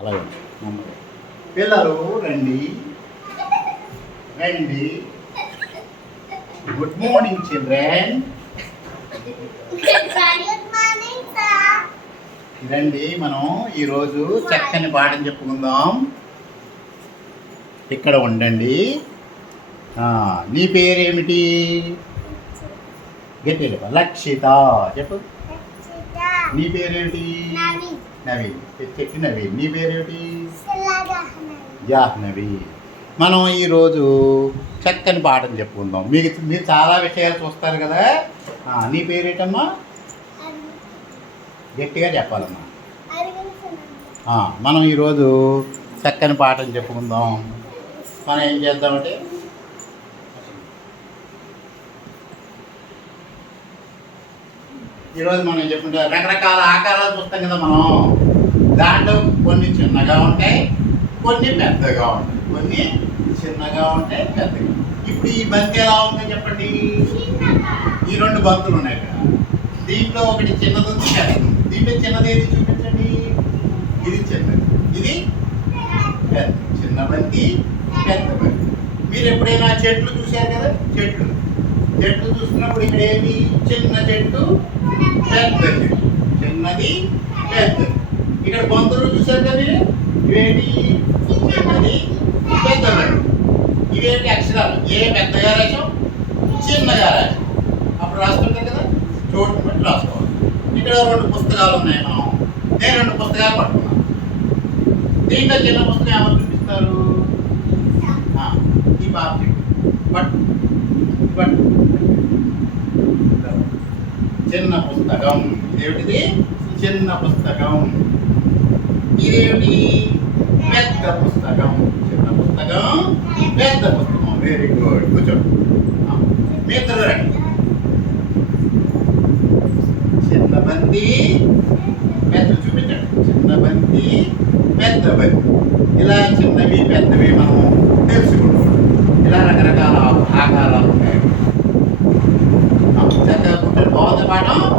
అలాగే. పిల్లలు రండి. రండి. Good morning children. రండి మనం ఈరోజు చక్కని పాఠం చెప్పుకుందాం. ఇక్కడ ఉండండి. ఆ, నీ పేరేమిటి? గట్టి. లక్షిత చెప్పు. నీ Nani. నవీన్. చెట్టి నవీన్. నీ Silagahana. జాహ్నవి మనం ఈరోజు చక్కని పాఠం చెప్పుకుందాం. మీకు మీరు చాలా విషయాలు చూస్తారు కదా? నీ పేరేటమ్మా? గట్టిగా చెప్పాలమ్మా. మనం ఈరోజు చక్కని పాఠం చెప్పుకుందాం. మనం ఏం చేద్దామంటే ఈరోజు మనం చెప్పుకుంటే? రకరకాల ఆకారాలు చూస్తాం కదా మనం. దాంట్లో కొన్ని చిన్నగా ఉంటాయి కొన్ని పెద్దగా ఉంటాయి. కొన్ని చిన్నగా ఉంటాయి పెద్దగా ఇప్పుడు ఈ బంతి ఎలా ఉందో చెప్పండి. ఈ రెండు బంతులు ఉన్నాయి కదా. దీంట్లో ఒకటి చిన్నది ఉంది పెద్దది దీంట్లో చిన్నది ఏది చూపించండి? ఇది చిన్నది. ఇది పెద్ద. చిన్న బంతి పెద్ద బంతి. మీరు ఎప్పుడైనా చెట్లు చూశారు కదా? చెట్లు. చెట్లు చూస్తున్నప్పుడు ఇక్కడ ఏది? చిన్న చెట్టు పెద్ద చెట్టు. చిన్నది పెద్ద. ఇక్కడ బంతులు చూసారు కదా ఇవేంటి? చిన్నది పెద్దది ఇవేంటి అక్షరాలు? ఏ పెద్దగా రాసాం చిన్నగా రాసాం అప్పుడు రాసుకుంటాం కదా? చోటు బట్టి రాసుకోవాలి. ఇక్కడ రెండు పుస్తకాలు ఉన్నాయి మనం. నేను రెండు పుస్తకాలు పట్టుకున్నాను. దీంట్లో చిన్న పుస్తకం ఎవరు చూపిస్తారు? ఈ బాబు బట్ బట్. చిన్న పుస్తకం. ఇదేమిటిది? చిన్న పుస్తకం. ఇదేమిటి? పెద్ద పుస్తకం. చిన్న పుస్తకం. పెద్ద పుస్తకం. వెరీ గుడ్ కూర్చోండి ఆ, మీ ఇద్దరు రండి చిన్న బంతి పెద్ద చూపించండి చిన్న బంతి పెద్ద బంతి ఇలా చిన్నవి పెద్దవి మనం తెలుసుకుంటాం ఇలా రకరకాల ఆకారాలు